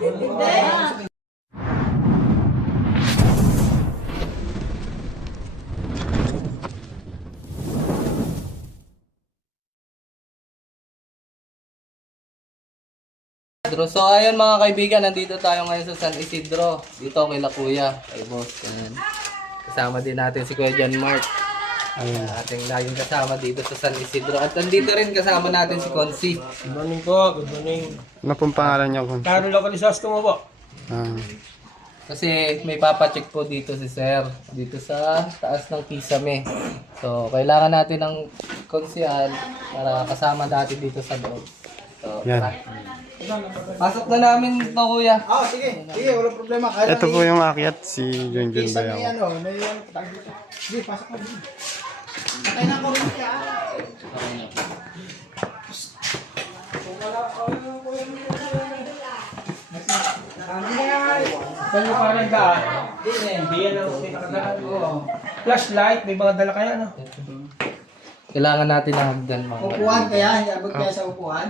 So ayun mga kaibigan, nandito tayo ngayon sa San Isidro. Dito kay Kuya, kay boss. Ayan. Kasama din natin si Kuya John Mark. Ating laging kasama dito sa San Isidro. At nandito rin kasama natin si Consi. Good morning po, good morning. Ano pong pangalan niyo? Kano lokalisasto mo po? Kasi may papacheck po dito si Sir. Dito sa taas ng Kisame. So kailangan natin ng konsyal para kasama natin dito sa loob. So, Yan. pasok na namin ito, Kuya. Sige. Sige, walang problema. Kaya Ito po yung akyat, si Junjun isa may Bayaw. may tag dito. Sige, pasok mo dito. Patay na ko rin siya. Saan yung parang daan? Hindi yan ang pinakadaan ko. Flashlight, may mga dala kaya, no? Kailangan natin ng hagdan, mga. Upuan kaya, abot kaya sa upuan.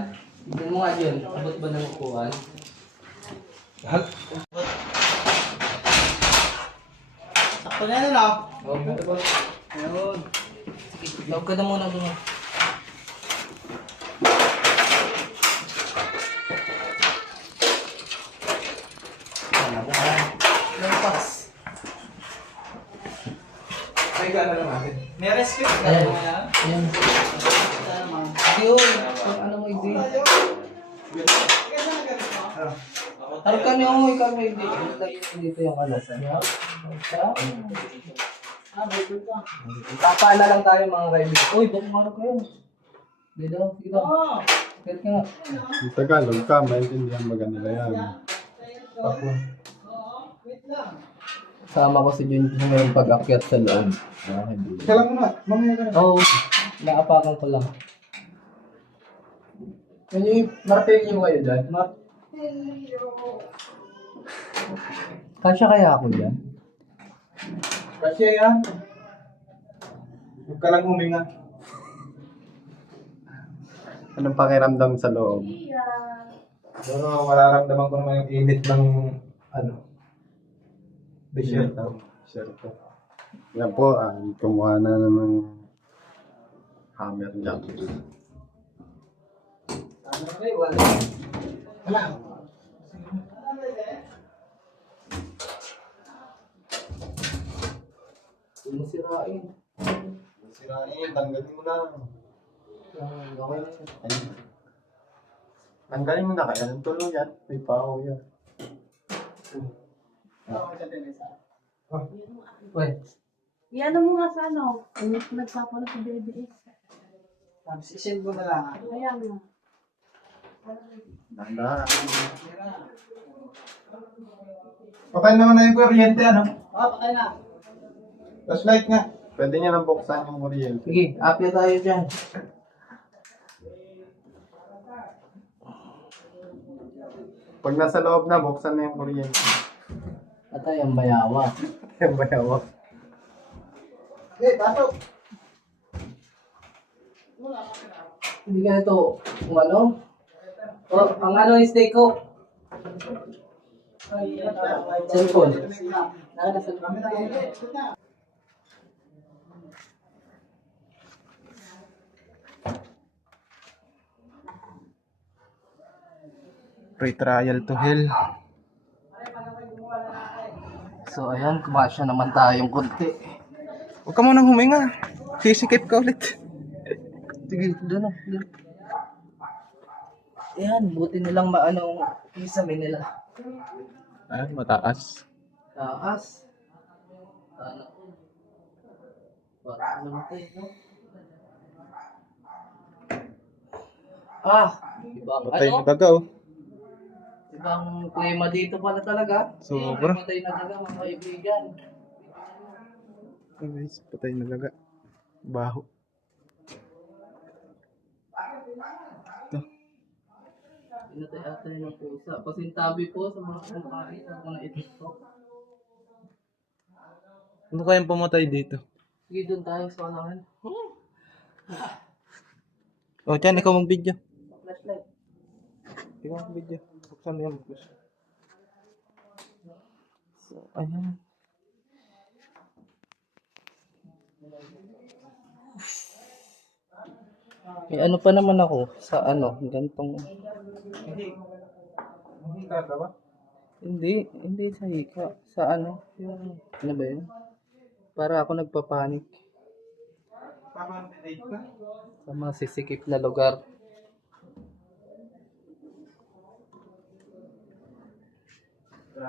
Tignan mo nga yun. Abot ba ng upuan? Sakto na yan, no? Ayun. Sige, log ka na muna doon. Lampas. May gano'n na natin. May rescue. Ayan. Ayan. Yun. Kung ano mo hindi. Tarukan niyo mo, ikaw may hindi. Dito yung kalas. Tapaala lang tayo mga kaibigan. Uy, bakit marap kayo? Dito, dito. Kahit ka nga. Yung Tagalog ka, maintindihan ba nila yan? Ako. Sama ko si Junjun ngayong pag-akyat sa loob. Mga kaibigan. Kailan mo na, mamaya ka na. Oo, naapakan ko lang. Yan yung martilyo kayo dyan? Kasya kaya ako dyan? Kasi yan. Huwag ka lang huminga. Anong pakiramdam sa loob? Pero mararamdaman ko naman yung init ng desierto. Sure po. Yan po, kumuha na naman hammer dyan. Wala. Masirain. Sirain, tanggalin mo na. Okay na yun. Tanggalin mo na kaya ng tulong yan. May pao yan. Uy, Iyan mo nga sa ano, nagpapalo sa BBS. Tapos isend mo na lang. Ayan nga. Dahan-dahan. Patay naman na yung kuryente, ano? Patay na. Flashlight nga. Pwede niya nang buksan yung kuryente. sige, apya tayo dyan. Pag nasa loob na, buksan na yung kuryente. Atay ang bayawa. Yung bayawak. Pasok. Hindi ka ito, kung ano? O, ang ano yung steak ko? Cellphone. Nakita sa Pre-trial to hell. So ayan, kumasya naman tayong konti. Huwag ka munang huminga. Sisikip ka ulit. Sige, doon na. Doon. Ayan, buti nilang maano kisame nila. Ay, mataas. Taas. Ano? Bakit namatay, no? Ibang Patay ano? na daga, oh. Ibang klima dito pala talaga. Sobra. Patay na talaga mga kaibigan. Oh, guys, patay na daga. Baho. Ito. Pinatay-atay ng pusa. Pasintabi po sa mga kumakain sa mga ito. Ano kayang pumatay dito? Sige, doon tayo sa unahan. Oh, Chan, ikaw mag-video. Flashlight. Ikaw mag-video. Buksan mo yan, boss. So, ayan. May ano pa naman ako sa ano, gantong... Hindi ka ba? Hindi sa hika. Sa ano, yung... Ano ba yun? Para ako nagpapanik Papantinate ka? sa mga sisikip na lugar.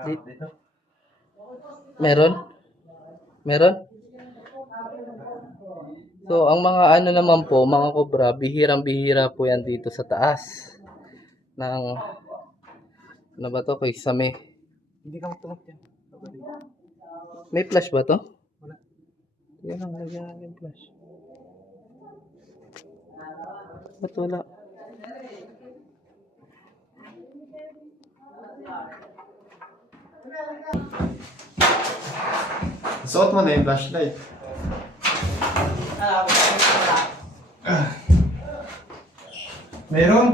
Dito. Meron? Meron? So, ang mga ano naman po, mga kobra, bihirang-bihira po yan dito sa taas. Ng, ano ba to? Kisame. Hindi ka magtunog yan. May flash ba to? Wala. Yan lang, lagyan natin flash. Ba't wala? Suot mo na yung flashlight. Meron?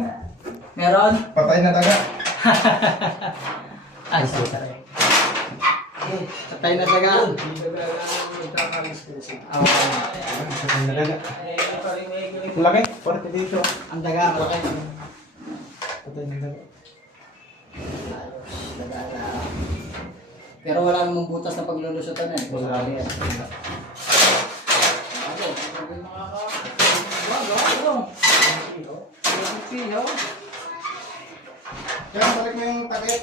Meron? Patay na daga. Ay, sorry. Patay na daga. Patay na daga. Laki? Parte dito. Ang daga, malaki. Patay na daga. Pero wala namang butas na paglulusutan eh. Wala. Kaya balik mo yung takip.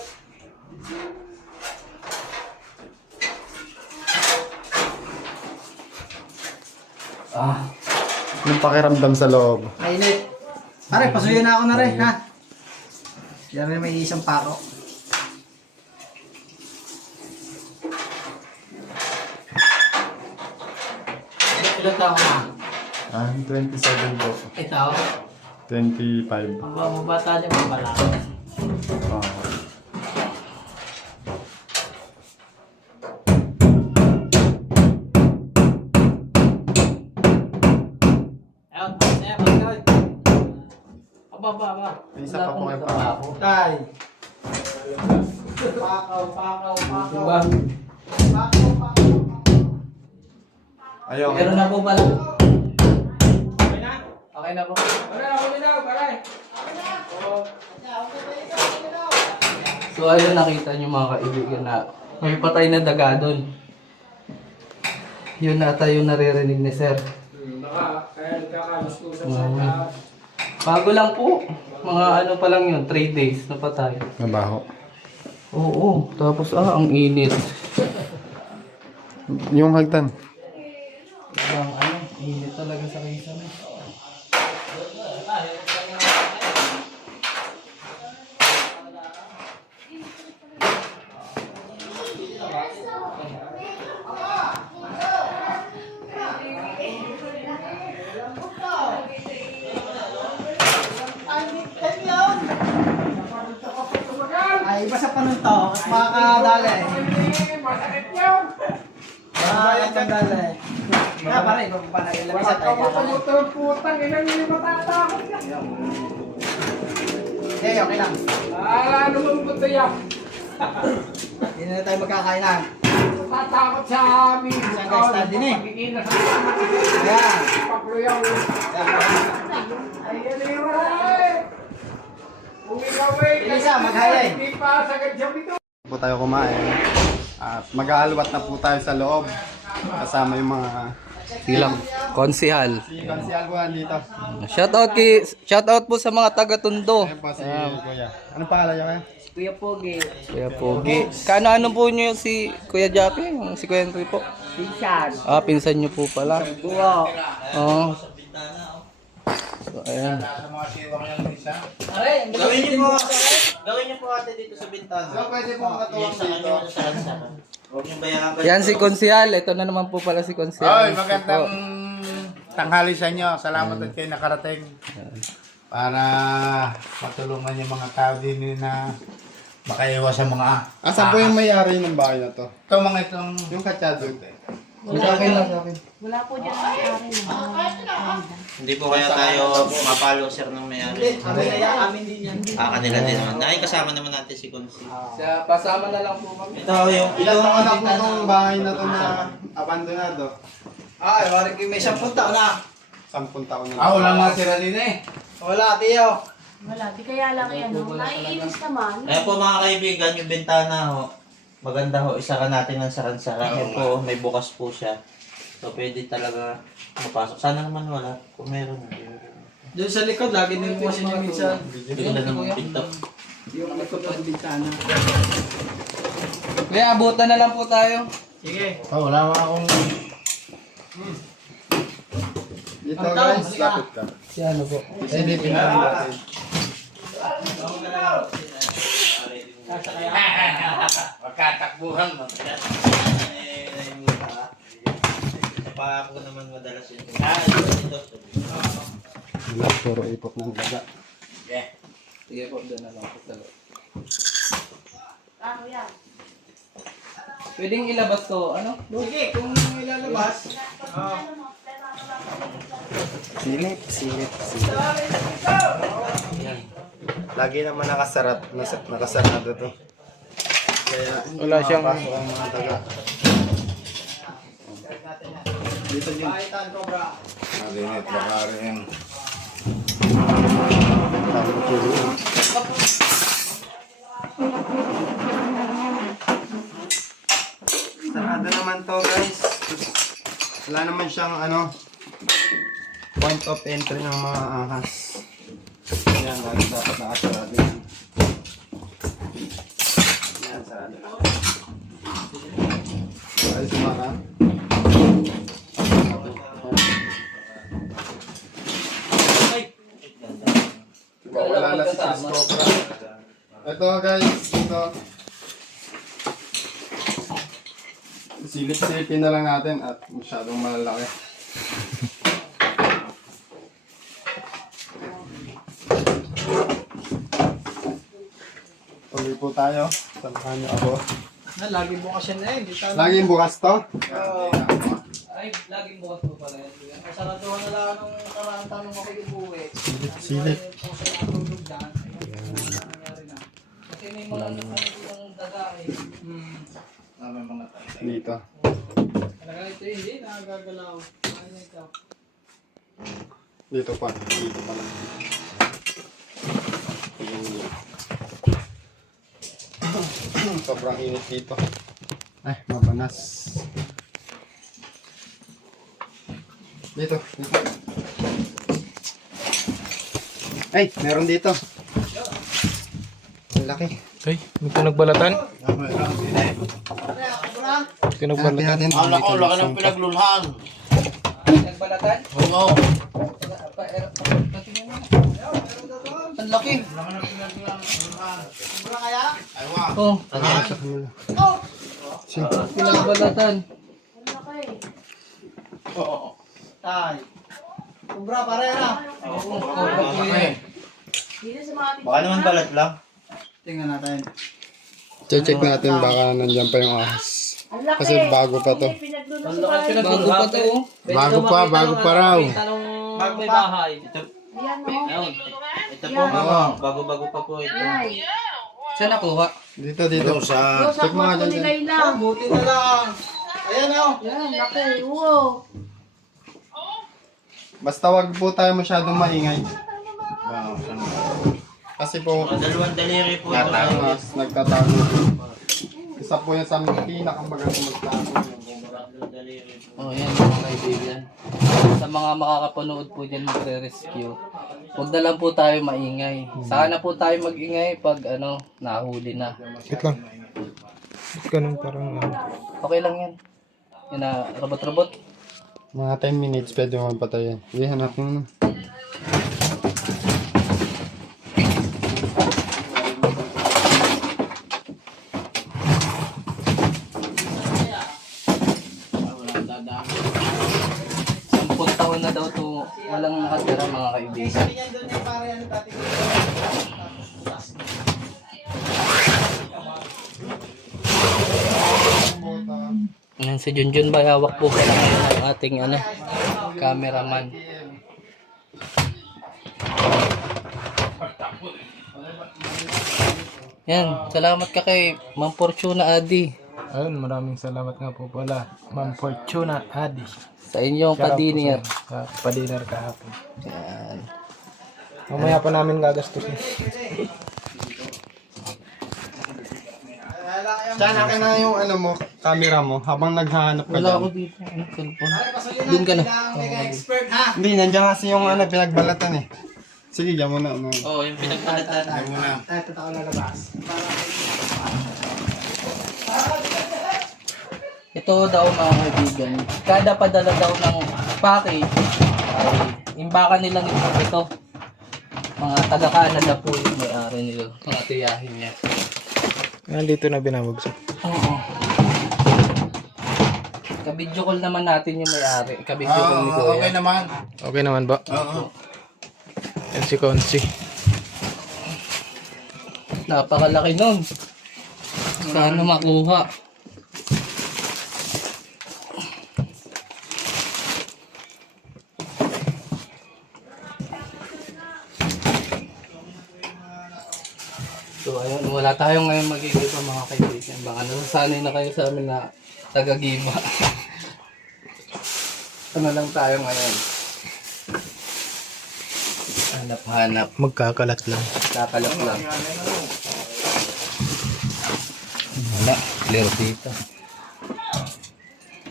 Yung pakiramdam sa loob. Mainit. Pare, pasuyo na ako na rin, ha? Yan rin may isang pako. Ilan taon na? 27 po. Ikaw? 25. Ang mga bata niya mga malaki. Ah. Ayun, ayun, ayun. Aba. May isa pa po kayo pa. Tay. Pakaw. Diba? Ayaw. Meron na po pala. Okay na? Okay na po. Wala, ako na, pare. So ayun, nakita nyo mga kaibigan na may patay na daga doon. Yun ata yung naririnig ni Sir. Kaya nagkakalustusan sa Mm. taas. Bago lang po. Mga ano pa lang yun, 3 days na patay. Mabaho. Oo, tapos ang init. Yung hagdan. Ang ano, init talaga sa kisame. Ay, iba sa panunto. Makakadali. Masakit yun. Makakadali. Kaya pare, ikaw pa nag-ilapis sa tayo. Tumutulog putang, inang hindi matatakot ka. Okay, okay lang. Ano mong punto yan? Hindi na tayo magkakainan. Tatakot sa amin. Saan guys, study ni? Pag-iina sa tama. Ayan. Pakluyaw. Ay, ano yung maray? Kung ikaw ay Elisa, mag-highlight. hindi pa sagad siya ito. Po tayo kumain. At mag-aalwat na po tayo sa loob. Kasama yung mga Silang konsihal. si Albuan dito. Shoutout po sa mga taga-Tondo. Ayan po si Kuya. Anong pangalan niya kaya? Kuya Pogi. Kaano po niyo si Kuya Jackie? Si Kuya Henry po? Pinsan. Pinsan niyo po pala. Buwa. Oo. So, ayan. Gawin niyo po ate dito sa bintana. So, pwede po makatuwang dito. Huwag niyo bayaran. Yan si Konsihal. Ito na naman po pala si Konsihal. Oy, magandang tanghali sa inyo. Salamat at kayo nakarating. Para matulungan yung mga tao din na makaiwas sa mga Asan po yung may-ari ng bahay na to? ito mga itong Yung katsado. Sa akin lang, sa akin. Wala po dyan ang may-ari na. Hindi po kaya tayo mapalo sir ng may-ari. Amin din yan. Kanila din naman. Nakikasama naman natin si Consi. Siya, pasama na lang po kami. Ito yung Ilan taon na po itong bahay na to na abandonado? Ay, waring may 10 taon na. 10 taon na. Wala nga sila din eh. Wala, Tiyo. Wala, di kaya lang yan. Naiinis naman. Ayan po mga kaibigan, yung bintana ho. Maganda ho, isara natin ng saran-sara. Ayan po, may bukas po siya. So pwede talaga mapasok. Sana naman wala. Kung meron. Doon sa likod, lagi din po siya minsan. Bigla ng pinto. Yung likod ng bintana. Kuya, abutan na lang po tayo. Sige. Wala mga akong... Dito guys, lapit ka. Si ano po? Hindi pinang natin. Magkatakbuhan mo. Pa ako naman madalas yun. Wala, puro ipot ng daga. Sige po, doon na lang po talo. Ano yan? Pwedeng ilabas to, ano? Sige, kung ilalabas. Silip. Yan. Lagi naman nakasarado to. Kaya wala siyang pasok ang mga daga. Dito din. Paitan ko, bra. Marinit, baka rin. Sarado naman to guys. Wala naman siyang point of entry ng mga ahas. Yan, lagi dapat nakasarado yan. Yan, sarado. Ay, sumaka. Wala na si Chris Cobra. Ito guys, ito. Silip-silipin na lang natin at masyadong malalaki. Tuloy po tayo. Samahan niyo ako. Lagi bukas yan eh. Di tayo. Laging bukas to. Ay, laging bukas po pala yan. kuya. Masaratuhan na lang nung karang tanong ako ibuwi. Silip. Kung sa'yo natulog dyan. Nangyari na. Kasi may mga nakalilang daga eh. Dito. Talaga ito hindi. Nakagagalaw. Ano ito? Dito pa. Dito pa lang. Sobrang init dito. Ay, mabanas. Dito. Ay, meron dito. Ang laki. Ay, may pinagbalatan. Pinagbalatan. Wala ko, laki ng pinaglulhan. Nagbalatan? Oo. Patingin mo. Ang laki. Oh, pinagbalatan. Ang laki. Tay. Kumbra, pare na. Oo, cobra po yan. Dito sa mga Baka naman balat lang. Tingnan natin. Check natin baka nandyan pa yung ahas. Ang laki. Kasi bago pa to. Pinaglulusok. Bago pa to. oh. Bago pa raw. Bago pa. Yan o. Ito po mama, bago-bago pa po ito. Yan. Saan nakuha? Dito. Doon sa Check mo nga kwarto dyan. nila ilang. Buti na lang. Ayan o. Yan, laki. Wow. Basta wag po tayo masyadong maingay. Kasi po, Mga dalawang daliri po ito. mas nagtatago. Isa po yan sa pinakamagaling magtago. Dalawang daliri po. Oh, yan mga kaibigan. Sa mga makakapanood po dyan magre-rescue, huwag na lang po tayo maingay. Sana po tayo mag-ingay pag nahuli na. Wait lang. Ganun parang... Okay lang yan. Yan na, robot-robot. Mga 10 minutes pwede mo patayin. Hindi, hanapin mo. Sampung taon na daw to walang nakatira mga kaibigan. Sabi niyan doon yung pare ano dati. Yan si Junjun Bayawak po pala ngayon ang ating cameraman. Yan, salamat ka kay Ma'am Fortuna Adi Ayun, maraming salamat nga po pala, Ma'am Fortuna Adi. sa inyong padinir. Sa padiner kahapon. Yan. Mamaya pa namin gagastusin. Diyan, akin na yung ano mo, camera mo, habang naghahanap ka Wala dyan. ako dito. Cellphone. Doon ka na. Expert ha. Hindi, nandiyan kasi yung pinagbalatan eh. Sige, dyan muna. Oo, yung pinagpalitan. Ito ako lalabas. Ito daw mga kaibigan, kada padala daw ng package ay imbakan nila ito. Mga taga-Canada po yung may-ari nila, mga tiyahin niya. Nandito na binabagsak. Oo. Ka-video call naman natin yung may-ari. Ka-video call ni Kuya. Okay naman. Okay naman ba? Oo. Yan si Konsi. Napakalaki nun. Sana makuha. So ayun, wala tayong ngayon magigiba mga kaibigan. Baka nasasanay na kayo sa amin na taga-giba. Ano lang tayo ngayon? Hanap-hanap. Magkakalat lang. Kakalap lang. Wala, clear dito.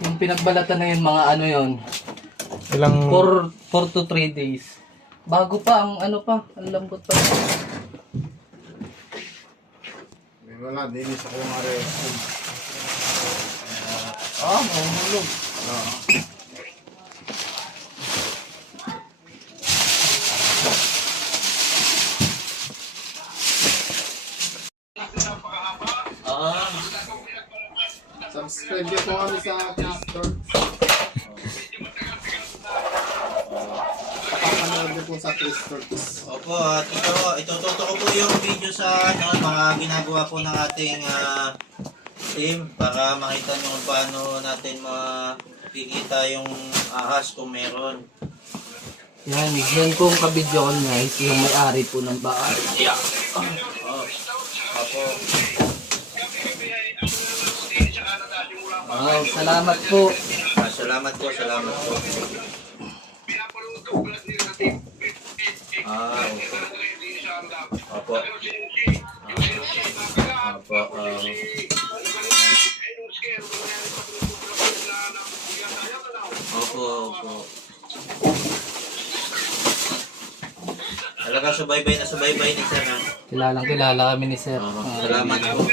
Yung pinagbalatan na yun, mga ano yun, Ilang 4 to 3 days. Bago pa, ang lambot pa. Wala, dinis ako yung arresto. Mahulog. Subscribe niyo po kami sa Store. Papanood niyo po sa Store. Opo, at itututo ko po yung video sa mga ginagawa po ng ating team para makita nyo kung paano natin makikita yung ahas kung meron. Yan po ang kabidyo ko niya, yung may-ari po ng bahay. Yeah. Opo. Wow, salamat po. Salamat po. Opo. Opo. Talaga subaybay ni Sir. Kilalang kilala kami ni Sir. Salamat po.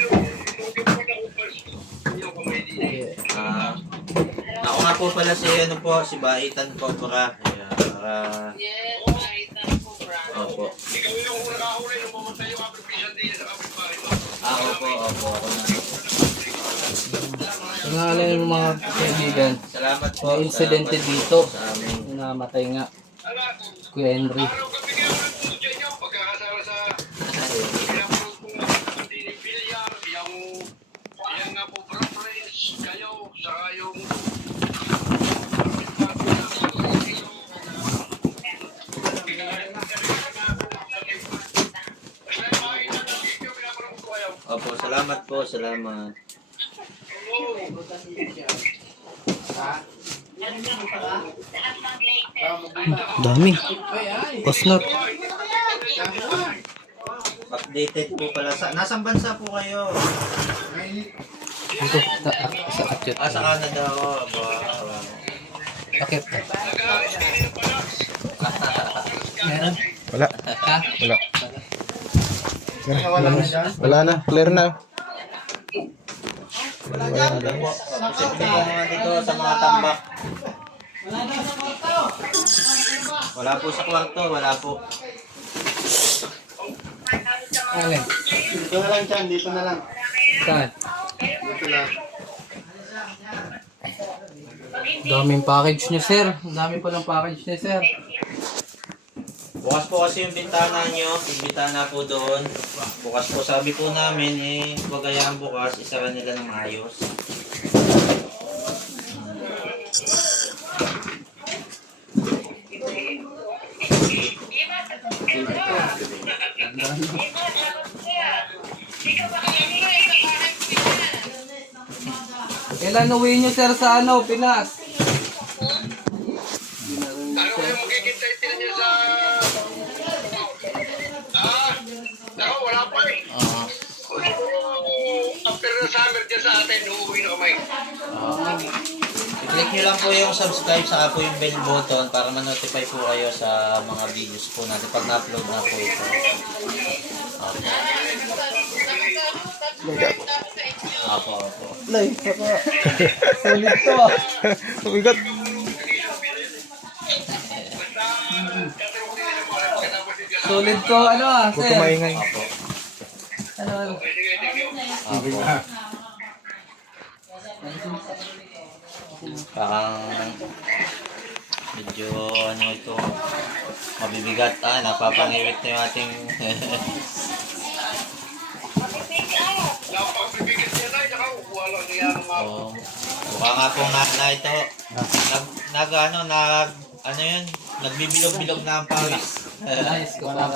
Ako nga po pala si Baitan Cobra. Opo. Opo. Pangalan yung mga kaibigan. Salamat po. May insidente dito. Sa amin. Namatay nga. Kuya Henry. Opo, salamat po. Dami. Pasnot. Updated po pala. Nasang bansa po kayo? Dito, sa akyat. Sa Canada ako. Akyat ka. Meron? Wala. Ha? Wala. Wala na. Clear na. Posible po mga dito sa mga tambak. Wala po sa kwarto. Wala po. Alin? Dito na lang dyan, dito na lang. Saan? Dito lang. Daming package niyo, Sir. Ang dami palang package niyo, Sir. Bukas po kasi yung bintana nyo. Yung bintana po doon. Bukas po. Sabi po namin huwag hayaan bukas. Isara nila ng maayos. Kailan uwi nyo sir sa ano, Pinas? I-click nyo lang po yung subscribe saka po yung bell button para ma-notify po kayo sa mga videos po natin pag na-upload na po ito. Opo, opo. Sulit to ah. Umigat. Sulit to ano ah, Huwag sir. kumaingay. Opo. Ano, Opo. Parang medyo ano ito mabibigat napapangiwit na yung ating oh, mukha nga pong na ito ano yun nagbibilog-bilog na ang pawis. nice ko pa.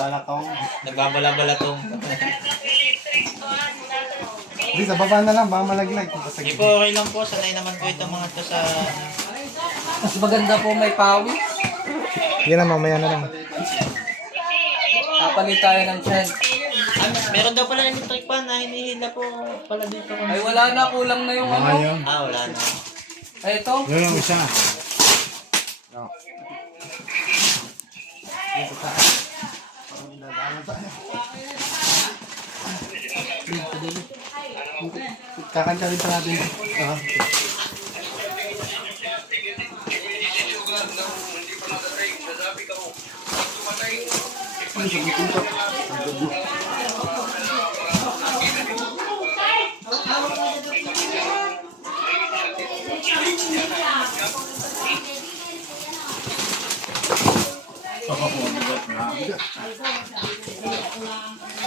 Nagbabala-balatong. Di, sa baba na lang, baka malaglag. Hindi po okay lang po, sanay naman po itong mga to sa Mas maganda po may pawis. Yan na, mamaya na lang. Kapalit tayo ng chen. meron daw pala electric fan na hinihila po pala dito. Ay wala na, kulang na yung ano. Wala na. Ay ito. Yun yung isa. Kakanta rin pa natin.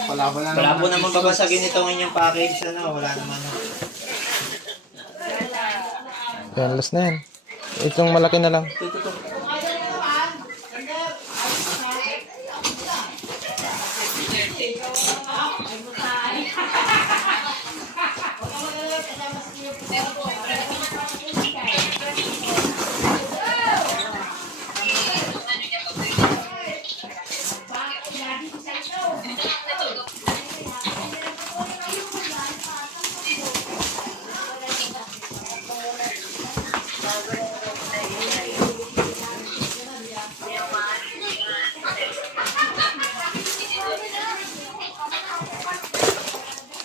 Wala po naman babasagin itong inyong package, wala naman. Yan, last na yan. Itong malaki na lang.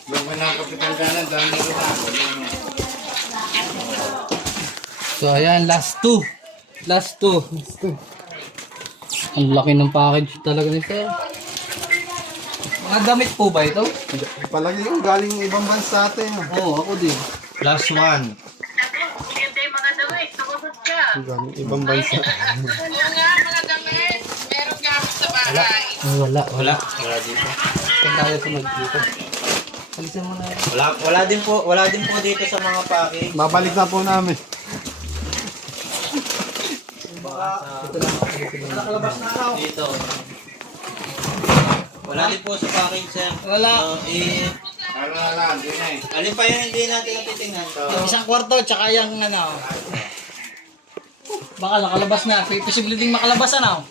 Yung pinakapitan kanan, dami ko na. So ayan, last two. Last two. Ang laki ng package talaga ni sir. Mga damit po ba ito? Palagi yung galing ibang bansa atin. Oo, ako din. Last one. Galing ibang bansa. Ay, wala. Wala dito. Kung tayo sunod dito. Alisan mo na yan. Wala din po dito sa mga package. Babalik na po namin. Dito. Wala din po sa package, sir. Wala. Wala, hindi na eh. Alin pa yung hindi natin natitingnan to? Isang kwarto, tsaka yung ano. Baka nakalabas na. Posible ding makalabas ano.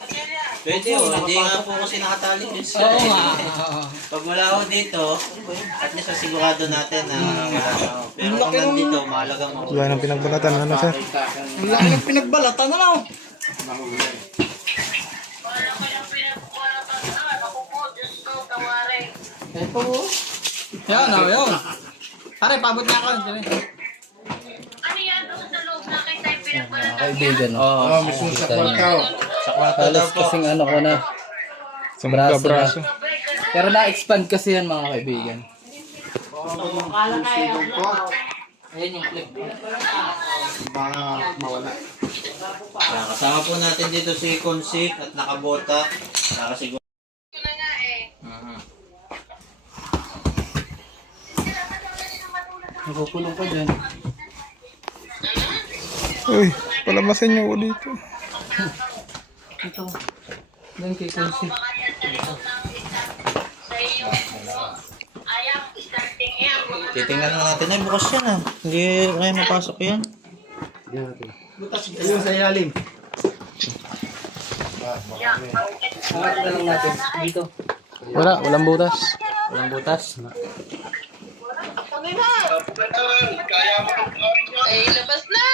Pwede hindi nga po kasi nakatali yun. Oo nga. Pag wala ho dito, at least sigurado natin na wala na ho. Pero kung nandito, mahalagang ho. Wala nang pinagbalatan. Ano, sir? Ang laki ng pinagbalatan ano. Ito po. Yan, yun. Pare, pabot na ako. Mga kaibigan. Oo, mismo sa kwarto. Sa kwarto daw Halos po. kasing ano ko na. Sa magkabraso. Pero na-expand kasi yan mga kaibigan. Ayan yung clip. Baka mawala. Yan, kasama po natin dito si Consik at nakabota. Nakasiguro. Nakukulong pa dyan. Uy. Palabasin niyo ko dito. Ito. Doon kay Kunsi. Titingnan mo natin. Ay, bukas yan ah. Hindi kaya mapasok yan. Ayun sa ilalim. Angat na lang natin. Dito. Walang butas. Walang butas. Ay, labas na!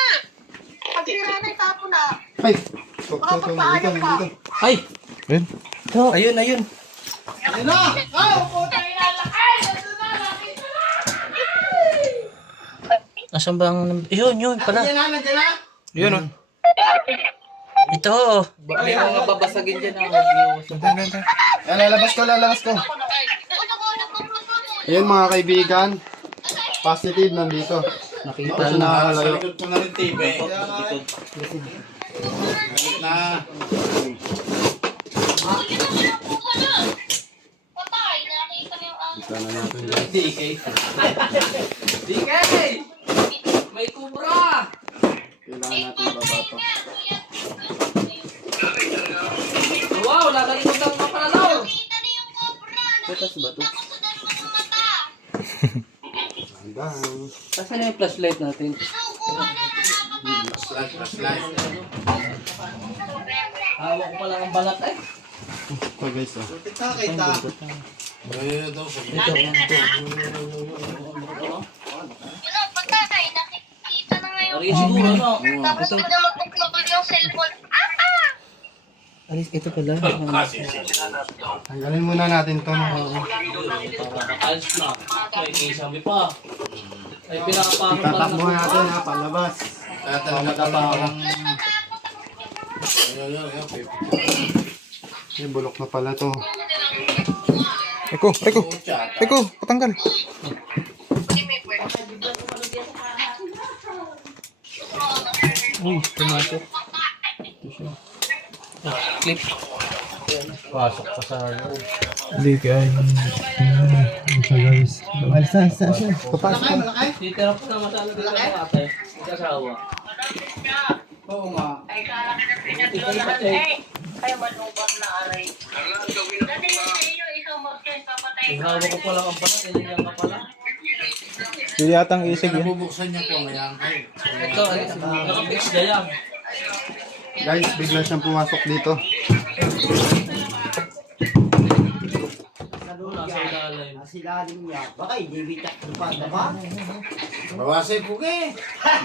Pagkira na tapo na. Ay! Dito. Ay! Ayun. Ayun, ayun. Nasaan ba ang... Yun pala. Yun o. Ito. May mga babasagin dyan ang Lalabas ko. Ayan mga kaibigan. Positive nandito. Nakita Kasi na. Sa nakakalayo. likod ko na rin TV. Na. DK. DK! May kubra! Kailangan natin ibaba to. Wow, nakalimutan mo pala daw! Butas ba to? Hanggang. Saan yung flashlight natin? Flashlight. Hawak ko pala ang balat eh. Ito guys oh. Ayun daw. Ari siguro no? Tapos hindi na magkuklubol yung cellphone. Alis, ito pala. Tanggalin muna natin to. Alis na. Ay, sabi pa. Ay, pinakapangit pala Tatakbo natin ha, palabas. Kaya talaga parang... Yung bulok na pala to. Eko, patanggal. Uy, tumatok. Clip. Pasok pa sa loob. Hindi kaya yung... guys. Alsa. Papasok ka. Titira po na matalo dito ng ate. Ikasawa. Oo nga. Ay, malubat na aray. Dati sa iyo, isang mag-check kapatay. Ihawa ko pala ang balat. Ilinyan ka pala. Hindi yatang isig yan. Nabubuksan niya po ngayon. Ito, nakapix na yan. Guys, bigla siyang pumasok dito. Nasa ilalim. Silalim niya. Baka hindi bitak pa, diba? Bawasin po kayo.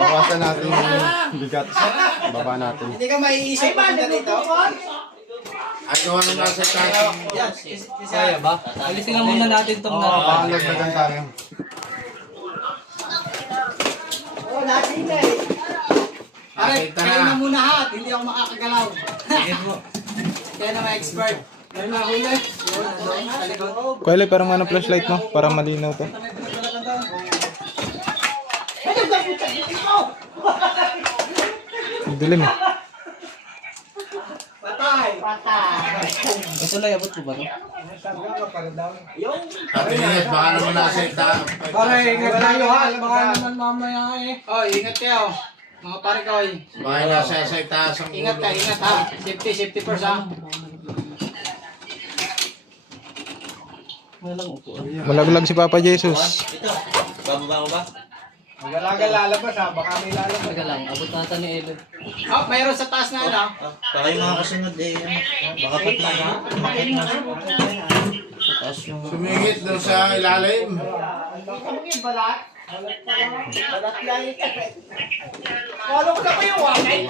Bawasan natin yung bigat. Baba natin. Hindi ka maiisip pa dito. Ay, gawa nung nasa tayo. Kaya ba? Alisin na muna natin itong Pakalagdagan tayo. Oo, natin na eh. Nakita Kayo na na. muna ha, hindi ako makakagalaw. Sige po. Kaya na may expert. Meron na ako ulit. Yun, doon, sa likod. Kuya, parang ano flashlight mo? Para malinaw to. Dilim eh. Patay! Ito lang, abot ko ba ito? Sabi niya, baka naman nasa tayo. Pare, ingat tayo ha. Baka naman mamaya eh. Oh, ingat kayo. Mga pare ko eh. Baka nasa sa itaas ang Ingat ka, ingat ha. Safety first ha. Walang upo. Malaglag si Papa Jesus. Ito. Bababa ko ba? Magalagal lalabas ha. Baka may lalabas. Teka lang, abot natin ni Ellen. Oh, mayroon sa taas na ano. Baka yung mga kasunod eh. Baka pati sa taas yung... sumingit doon sa ilalim. Follow ko na pa yung wakay.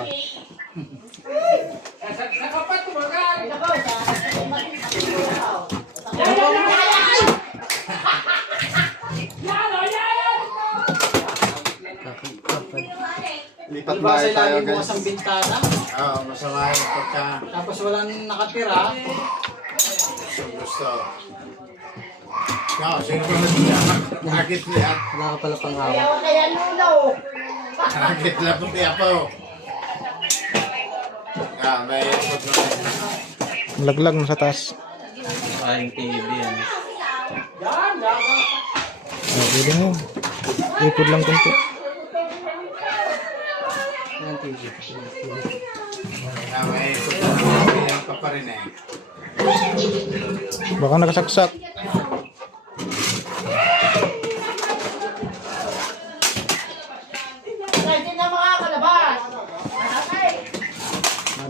Nakapat ko ba ka? Lipat Diba sa bahay tayo ilalim bukas guys. ang bintana? Oo, masama yung pagka Tapos walang nakatira. gusto. Oo, siguro niya. Nakit niya. Wala ka pala pang hawak. Nakit lang po niya po. May ikot na. Malaglag na sa taas. Kain TV yan. Pwede mo. Ipod lang kunti. Ng TV. May pagkakamayan ka pa rin eh. Baka nakasaksak. Hindi na makakalabas.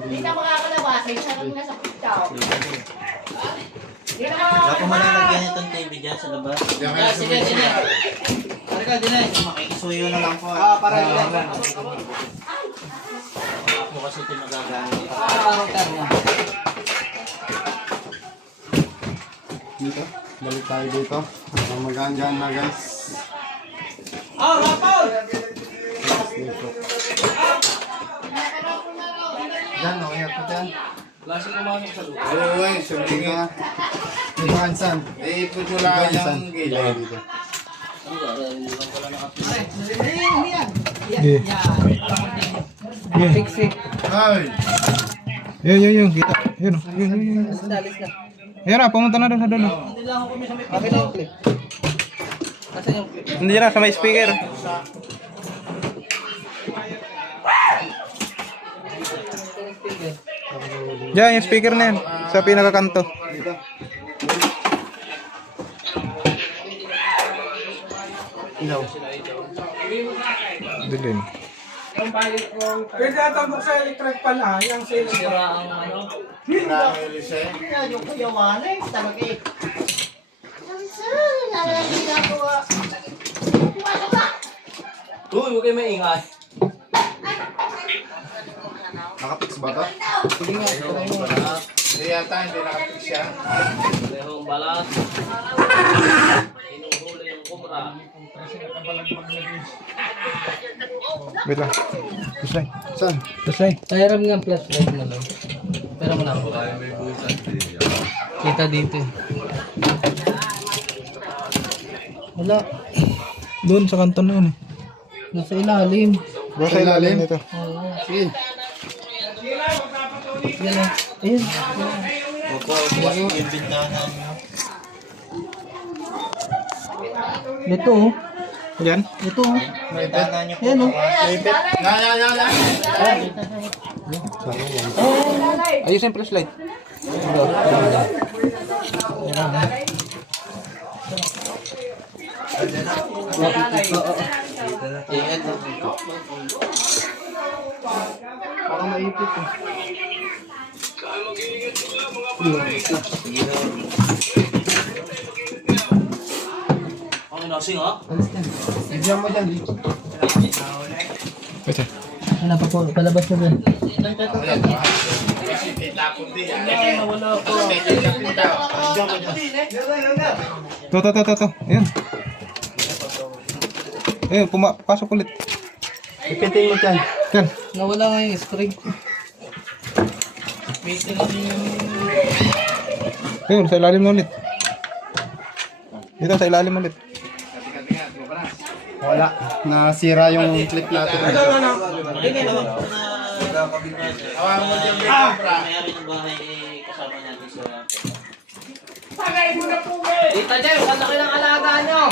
Hindi na makakalabas. Ay, sarang nasa pitaw. Hindi na Wala makakalabas. po malalagyan itong TV dyan sa labas. Sige, sige. Halika, Dinay. Makikisuyo na lang po. Para Dinay. Ako kasi ito magagamit. Dito. Balik tayo dito. Magaan-gaan na guys. Ah, Rapol! Yan, okay na ito yan. Lasa kumain sa lupa. Oo, eh, Dito sabihin na. Dito ka, Ansan. eh, putula yung gilid. Dito. Yeah. Fixi. Ay! Yun. Kita. Yun. Yun. Alis na. Ayan na, pumunta na doon sa doon. Hindi lang ako kumisa may okay na yung clip. Nasaan yung clip? Hindi na, sa may speaker. Diyan, yung speaker na yan. Sa pinakakanto. Dito. Ilaw. Dilim. Pwede ata buksan electric pala, yung ceiling. Sira ang ano. Yung kuyawan eh. Talaga eh. Saan? Ano yung ginagawa? Pumasok na! Uy, huwag kayo maingay. Nakapix ba ito? Sige nga, parehong balat. Hindi yata, hindi nakapit siya. Parehong balat. Inuhuli yung kumra. Wait lang. Puslay. Saan? Puslay. Pahiram nga ang flashlight mo lang. Pero mo na ako. Kita dito eh. Wala. Doon sa kanto na yun eh. Nasa ilalim. Doon sa ilalim nito. Oo. Sige. Yan o. Ayun. Opo, yung bintana niyo. Ito oh. Yan. Ito oh. Bintana niyo po. Yan oh. Ayusin yung flashlight. Ingat lang. Baka maipit eh. Ang nasing ha? Diyan mo dyan. Wait lang. Wala pa po. Palabas na din. Wala po. To. Ayan. Ayun, pasok ulit. Ipitin mo dyan. Yan. Nawala nga yung spring. Ayun, sa ilalim ulit. Dito, sa ilalim ulit. Wala. Nasira yung clip natin. Hawakan mo dyan, may compra. Mayari ng bahay kasama natin sa... Tita Jem, ang laki ng alaga nyo.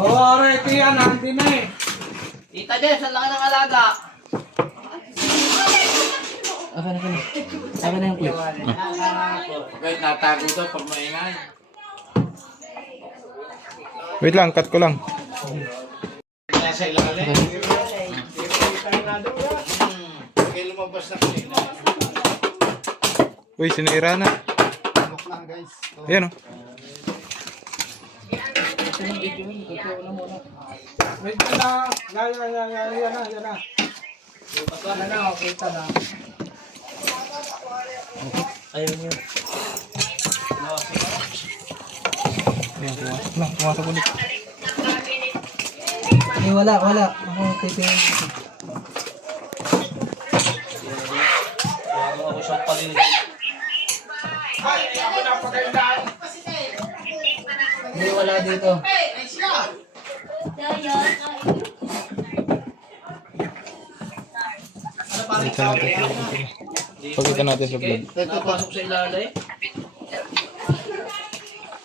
Oo, ito yan, hindi na eh. Tita Jem, ang laki ng alaga. Akin na. Akin na yung clip. Wait, natago to pag maingay. Wait lang, cut ko lang. Nasa ilalim. Kaya lumabas na kanina. Uy, sinira na. Look lang guys. Ayan oh. Medyo na. Yan na. Yan na, kita na. Ayaw nyo. Ayan, pumasok ulit. Eh, wala. Ako titingin dito. Ako siyang palilig. Hindi, wala dito. Pagkita natin sa vlog. Napasok sa ilalay.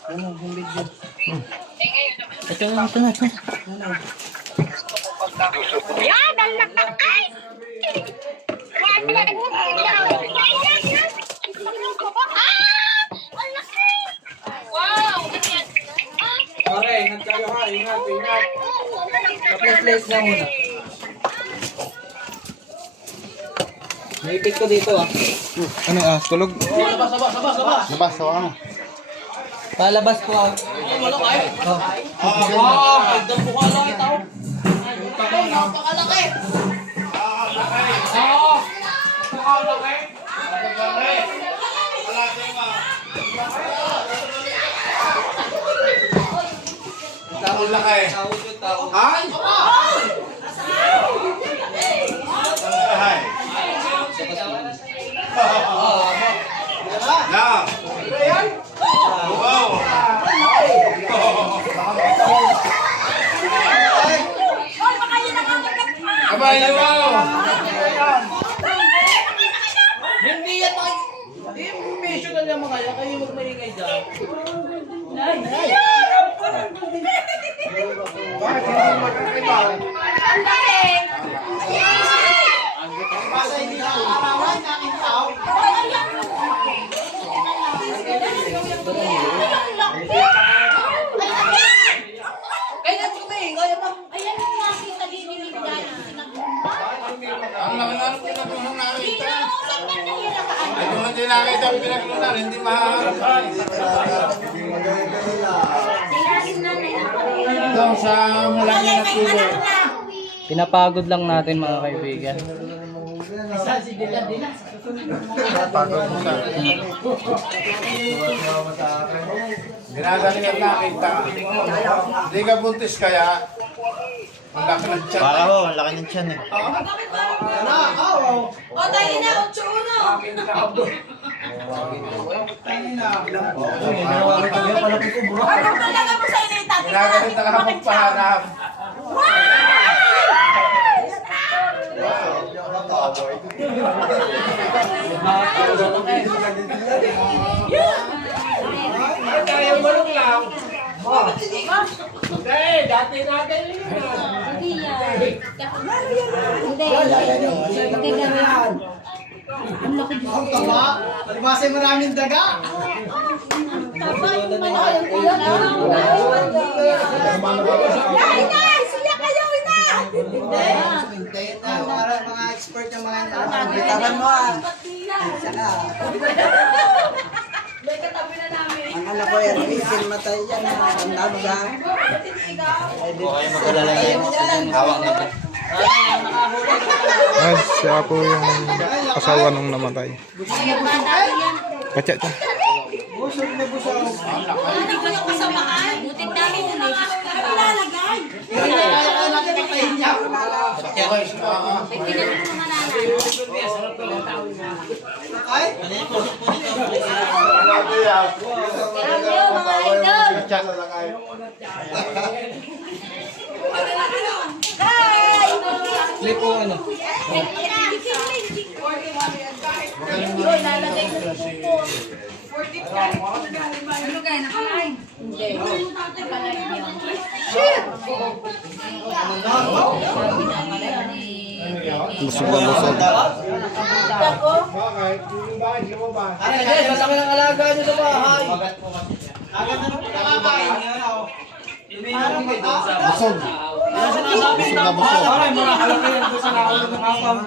Ano, yung video. Ito na. Yan, ang laki! Yan, yan, yan. Ang laki! Wow! Okay, ingat kayo ha. Ingat, ingat. Place na muna. Naipit ko dito ah. Ano tulog? Labas, sawa mo. Palabas ko ah. Wala kayo. Oh. Pagdang po ka lang ito. Napakalaki. Ang laki. Ay! Ay! Now! Wow! Abay, wow! Hindi yan mga... Mission na niya mga kaya kayo magmaingay dyan. Ang laki na pinaglunan nakita. Ay, kung hindi nakita ang pinaglunan, hindi maharap. Ito sa mula niya na tubo. Pinapagod lang natin mga kaibigan. Pagod mo sa Ginagalingan nakita. Hindi ka buntis kaya. Ang laki ng tiyan. Para ho, ang laki ng tiyan eh. Ginagalit na kapagpahanap. Kaya balok lang. Hindi, dati natin yun. Ang taba. Palibasa maraming daga. Mga expert yung mga bitawan mo ah. Ang anak ko yan, isin matay yan. Ang daga. Huwag kayo magkalala yan. Hawak nito. Ay, siya po yung asawa nung namatay. Kacak siya. Busog na busog. Ay? Slip po ano. Busog na busog. Ay, guys, masama ng alaga nyo sa bahay. Agad na po nakakain. Busog. Busog na busog. Ay, marahalaki yan doon sa nakulong ng kapam.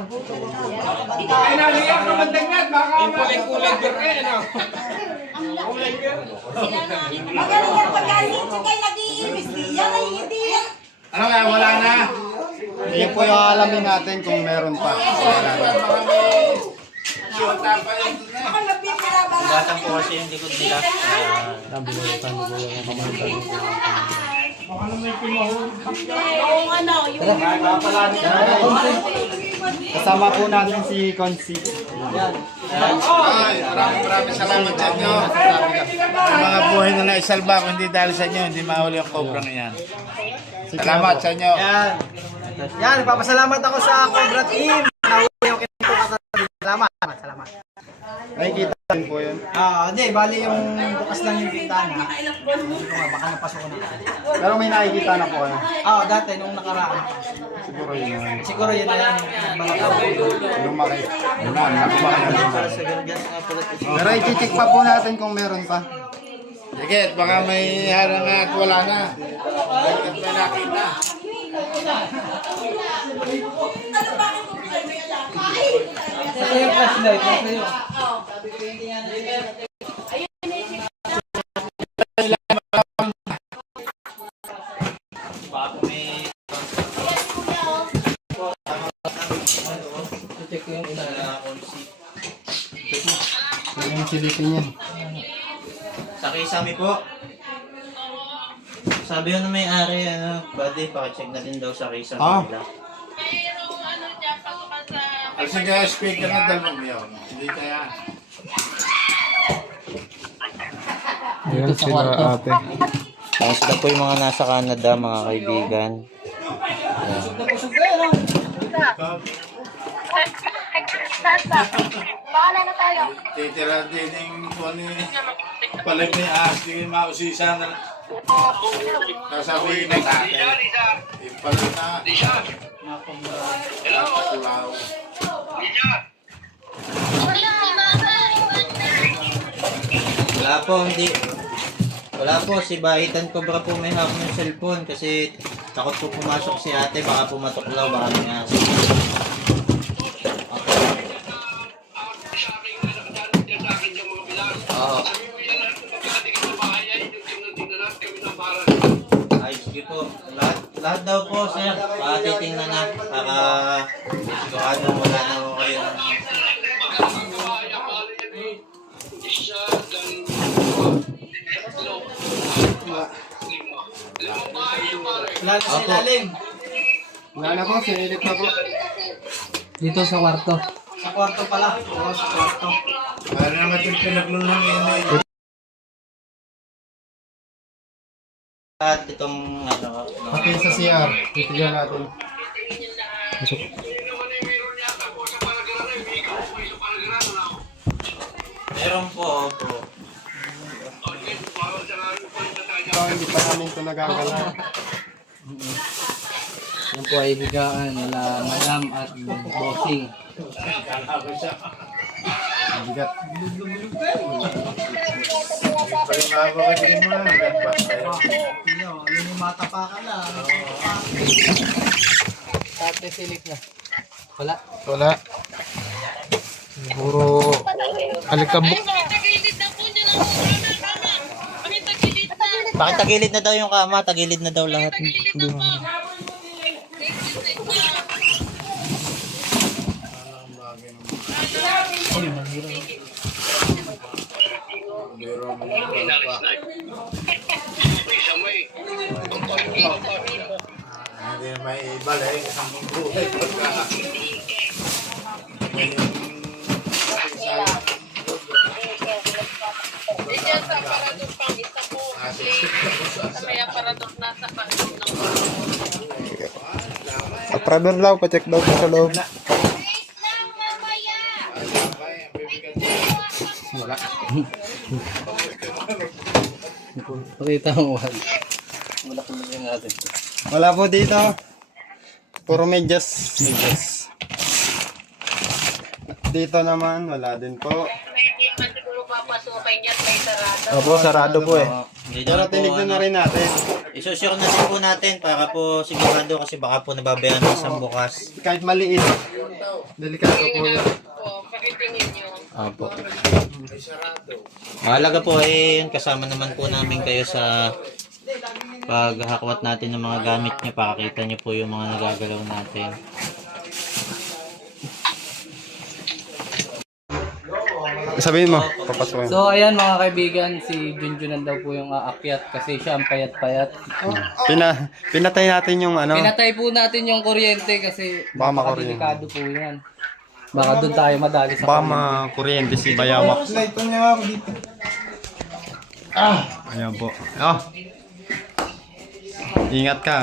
Ay, naliyak naman dagnat. Baka kuling-kuling girke, ano? Magaling yan pagkalit siya kayo nag-iibis. Yan ay hindi yan. Ano kaya, wala na? Hindi po yung alamin natin kung meron pa. Batang po kasi yung likod nila. Kasama po natin si Consi. Ay, maraming salamat sa inyo. Ang mga buhay na naisalba, kung hindi dahil sa inyo, hindi mahuli ang cobra yan. Salamat sa inyo. Yan, nagpapasalamat ako sa Cobra Team. Nahuli yung kinito ka sa salamat. Salamat. Nakikita din po yun. Hindi, bali yung bukas lang yung bintana. Baka napasok na. Pero may nakikita na po ano. Dati nung nakaraan. Siguro yun. Siguro yun na yan. Lumaki. Lumaki na lumaki. Pero i-check pa po natin kung meron pa. Sige, baka may harang at wala na. Bakit may nakita? Ito yung flashlight. Ito yung... Check ko yung ilalim. Yung silipin yan. Sa kisame po. Sabi yun na may-ari, buddy, pakicheck na din daw sa kisame nila. Kasi kaya speaker na dalawang yun. Hindi kaya. Ayan sila ate. Sila po yung mga nasa Canada, mga kaibigan. Bahala na tayo. Titira din yung kung ano palag may ahas, di kayo mausisa na. Nasabihin ng tate. Yung palag na. Kulaw. Wala po, hindi. Wala po, si Bahitan Cobra po may hawak ng cellphone kasi takot po pumasok si ate, baka pumatuklaw, baka may ahas. Ay, sige po. Lahat daw po, sir. Titingnan na para sigurado wala na po kayo. Wala na sa ilalim. Wala na po, sinilip na po. Dito sa kwarto. Sa kwarto pala. Oo, sa kwarto. Para naman yung pinaglunang yun. At itong ano, Pati sa CR, titigyan natin. meron po, opo. So, hindi pa namin ito nagagala. Yan po ay bigaan nila Madam at Bossing. Bigat. Palimbago ka din mo na. Yun yung matapakan na. Ate silik na. Wala. Wala. Puro alikabok. Bakit tagilid na daw yung kama? Tagilid na daw lahat. Hindi may ibalik. Ang buhay pagka. Diyan sa aparador pang isa po. Sa may aparador nasa loob ng Aparador daw, pacheck daw po sa loob. Pakita mo wala. Wala ko lang natin. Wala po dito. Puro medyas. Dito naman, wala din po. hindi siguro papasukin dyan, may sarado. Opo, sarado po eh. Hindi Pero naman po, tinignan na ano, rin natin. isusure na din po natin para po sigurado kasi baka po nababayan ng isang bukas. Kahit maliit. Delikado po yun. O, pakitingin nyo. Opo. Mahalaga po eh, yun, kasama naman po namin kayo sa paghahakwat natin ng mga gamit niyo. Pakakita niyo po yung mga nagagalaw natin. Sabihin mo, papasukin. So ayan mga kaibigan, si Junjunan daw po yung aakyat kasi siya ang payat-payat. Pinatay natin yung ano. Pinatay po natin yung kuryente kasi Baka makuryente. delikado po yan. Baka doon tayo madali sa Baka kuryente. makuryente si Bayamak. Ito niya ako dito. Ayan po. Oh. Ingat ka.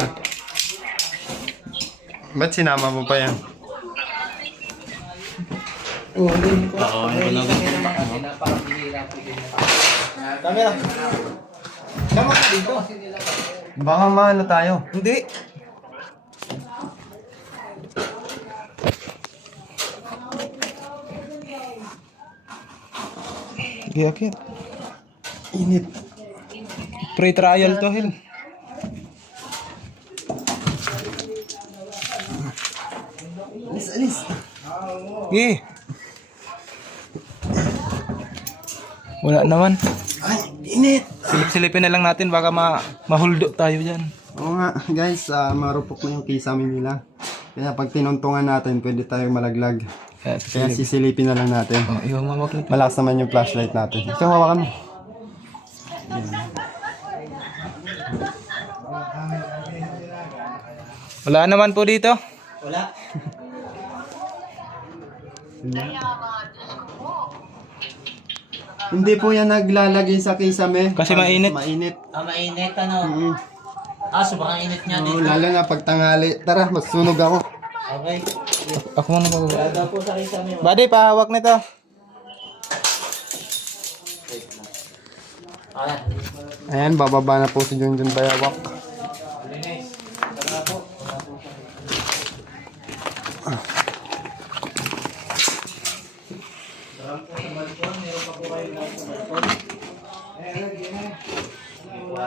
Ba't sinama mo pa yan? Oo, hindi ko. Oo, yung Napakabihira Kaya po din. Camera. Sama ka dito. Baka maano tayo. Hindi. Giyakit. Init. Pre-trial to, Hil. Alis. Gi. Wala naman. Ay, init. Silip-silipin na lang natin baka mahuldo tayo dyan. Oo nga, guys, marupok na yung kisame nila. Kaya pag tinuntungan natin, pwede tayong malaglag. Kaya sisilipin na lang natin. Oh, yung mamak nito. Malakas naman yung flashlight natin. Ito, hawakan mo. Wala naman po dito. Wala. Hindi po yan naglalagay sa kisame. Kasi mainit. Mainit. Mainit ano. Mm. Sobrang init niya Oo, dito. lalo na pag tanghali. Tara, magsunog ako. Okay. Ako muna po. Lada po sa kisame. Buddy, pahawak nito. Ayan, bababa na po si Junjun Bayawak.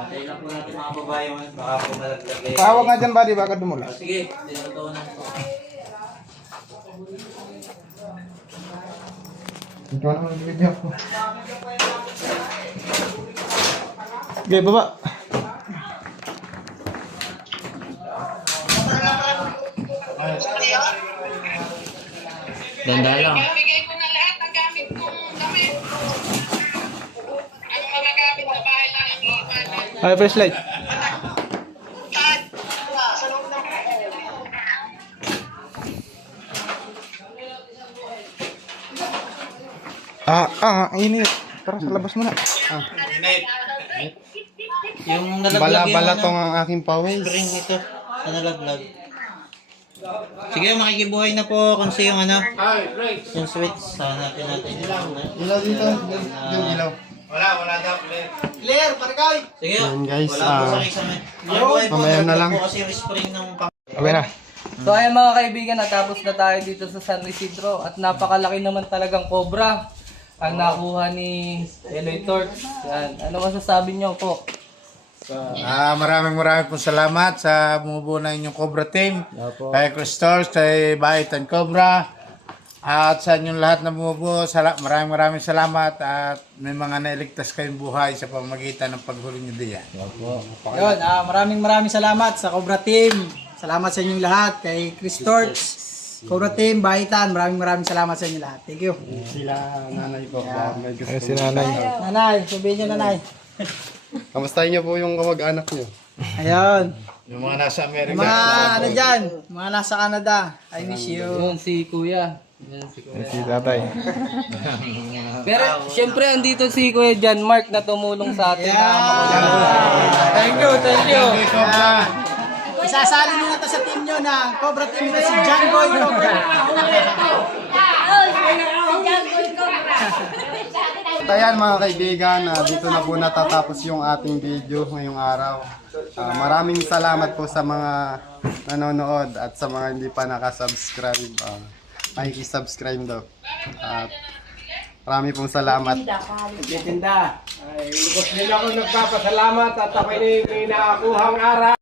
Tayo lang po natin mga babae. Baka po malaglag. Pahawak nga dyan, buddy, baka dumula. Sige, tinutunan po. Ikaw naman ang video ko. Okay, baba. Ganda lang. Bigay ko na lahat ng gamit kong damit. Ang mga gamit na bahay lang ang iiwanan. Ay, flashlight. Sa loob ng Init. Tara, sa labas muna. Yung nalaglag Bala-bala yung tong ang aking pawis. spring ito. Sa nalaglag. Sige, makikibuhay na po kung sa yung ano. Yung switch. Sa natin. Ilaw dito. Yung ilaw. Wala daw. Clear, parikay! Sige, Yan, guys, wala po sa kisame. Makikibuhay po. mamaya na nalaglag lang. po kasi yung spring ng Okay na. So ayan mga kaibigan, natapos na tayo dito sa San Isidro at napakalaki naman talagang cobra ang nakuha ni Eloy Torch. Yan. Ano masasabi niyo po? Maraming pong salamat sa bumubuo ng inyong Cobra team. Kay Chris Torch, kay Baitan Cobra. At sa inyong lahat na bumubuo, maraming salamat at may mga nailigtas kayong buhay sa pamamagitan ng paghuli niyo diyan. Yun, maraming salamat sa Cobra Team. Salamat sa inyong lahat. Kay Chris Torch, Cobra Team, Baitan. Maraming salamat sa inyong lahat. Thank you. Sila nanay po. May gusto Ay, si nanay. Nanay, sabihin niyo nanay. Kamustahin niyo po yung kamag-anak niyo. Ayun. Yung mga nasa Amerika. Mga ano dyan, mga nasa Canada. I miss you. Yun si Kuya. Yan si Kuya. Si tatay. Pero syempre andito si Kuya John Mark na tumulong sa atin na Thank you. Hey, Cobra. Isasali nyo na to sa team nyo na Cobra Team na si John Boy Cobra. Ayan mga kaibigan, dito na po natatapos yung ating video ngayong araw. Maraming salamat po sa mga nanonood at sa mga hindi pa nakasubscribe. Makikisubscribe daw. At marami pong salamat. Nagtitinda. Ay, lubos din ako nagpapasalamat at ako'y may nakakuhang araw.